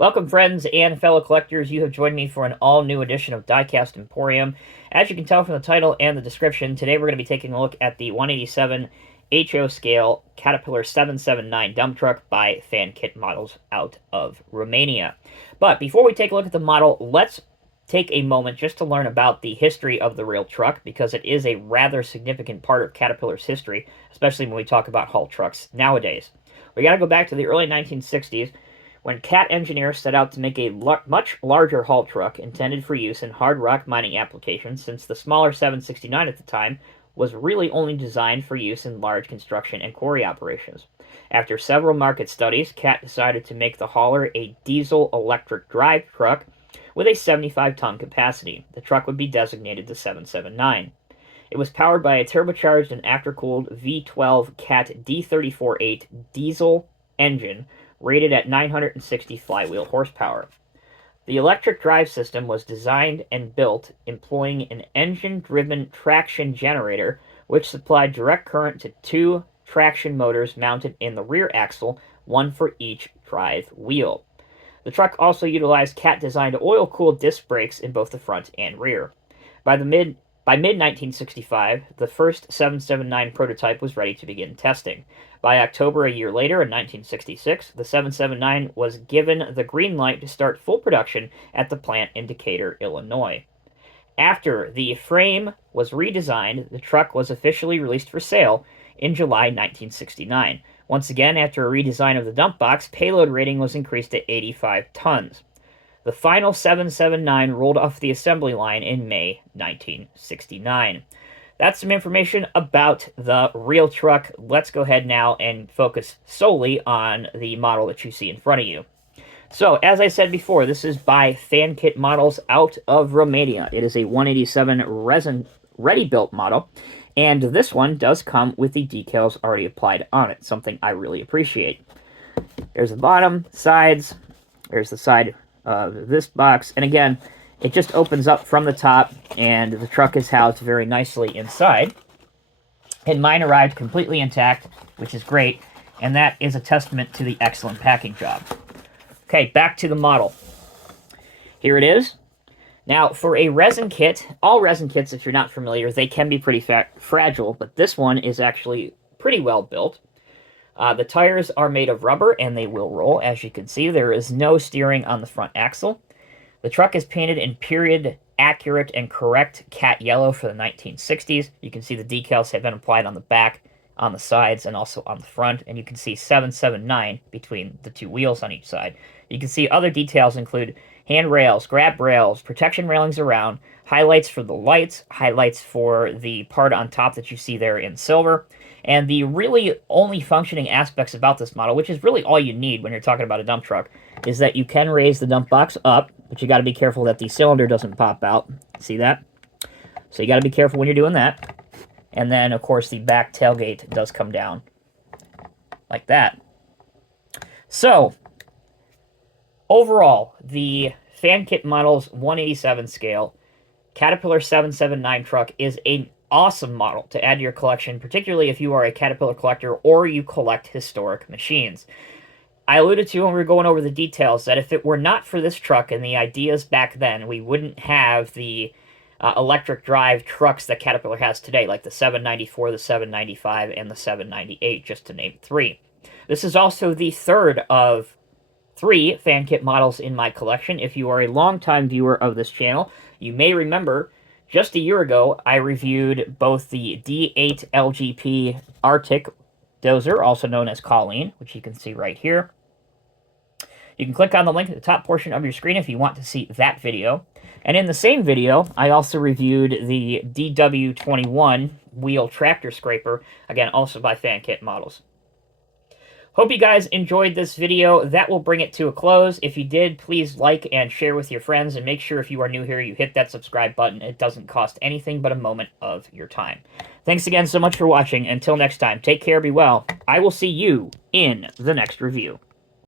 Welcome, friends and fellow collectors. You have joined me for an all-new edition of Diecast Emporium. As you can tell from the title and the description, today we're going to be taking a look at the 187 HO Scale Caterpillar 779 dump truck by FanKit Models out of Romania. But before we take a look at the model, let's take a moment just to learn about the history of the real truck, because it is a rather significant part of Caterpillar's history, especially when we talk about haul trucks nowadays. We got to go back to the early 1960s, when Cat engineers set out to make a much larger haul truck intended for use in hard rock mining applications, since the smaller 769 at the time was really only designed for use in large construction and quarry operations. After several market studies, Cat decided to make the hauler a diesel-electric drive truck with a 75-ton capacity. The truck would be designated the 779. It was powered by a turbocharged and aftercooled V12 Cat D34-8 diesel engine rated at 960 flywheel horsepower. The electric drive system was designed and built employing an engine-driven traction generator, which supplied direct current to two traction motors mounted in the rear axle, one for each drive wheel. The truck also utilized Cat-designed oil-cooled disc brakes in both the front and rear. By mid-1965, the first 779 prototype was ready to begin testing. By October a year later, in 1966, the 779 was given the green light to start full production at the plant in Decatur, Illinois. After the frame was redesigned, the truck was officially released for sale in July 1969. Once again, after a redesign of the dump box, payload rating was increased to 85 tons. The final 779 rolled off the assembly line in May 1969. That's some information about the real truck. Let's go ahead now and focus solely on the model that you see in front of you. So, as I said before, this is by FanKit Models out of Romania. It is a 187 resin ready-built model, and this one does come with the decals already applied on it, something I really appreciate. There's the bottom, sides, there's the side of this box, and again, it just opens up from the top, and the truck is housed very nicely inside. And mine arrived completely intact, which is great, and that is a testament to the excellent packing job. Okay, back to the model. Here it is. Now, for a resin kit, all resin kits, if you're not familiar, they can be pretty fragile, but this one is actually pretty well built. The tires are made of rubber, and they will roll. As you can see, there is no steering on the front axle. The truck is painted in period accurate and correct cat yellow for the 1960s. You can see the decals have been applied on the back, on the sides, and also on the front. And you can see 779 between the two wheels on each side. You can see other details include handrails, grab rails, protection railings around, highlights for the lights, highlights for the part on top that you see there in silver. And the really only functioning aspects about this model, which is really all you need when you're talking about a dump truck, is that you can raise the dump box up, but you got to be careful that the cylinder doesn't pop out. See that? So you got to be careful when you're doing that. And then, of course, the back tailgate does come down like that. So, overall, the FanKit Models 187 scale Caterpillar 779 truck is an awesome model to add to your collection, particularly if you are a Caterpillar collector or you collect historic machines. I alluded to when we were going over the details that if it were not for this truck and the ideas back then, we wouldn't have the electric drive trucks that Caterpillar has today, like the 794, the 795, and the 798, just to name three. This is also the third of three FanKit models in my collection. If you are a longtime viewer of this channel, you may remember just a year ago, I reviewed both the D8 LGP Arctic dozer, also known as Colleen, which you can see right here. You can click on the link at the top portion of your screen if you want to see that video. And in the same video, I also reviewed the DW21 wheel tractor scraper, again, also by FanKit Models. Hope you guys enjoyed this video. That will bring it to a close. If you did, please like and share with your friends, and make sure if you are new here, you hit that subscribe button. It doesn't cost anything but a moment of your time. Thanks again so much for watching. Until next time, take care, be well. I will see you in the next review.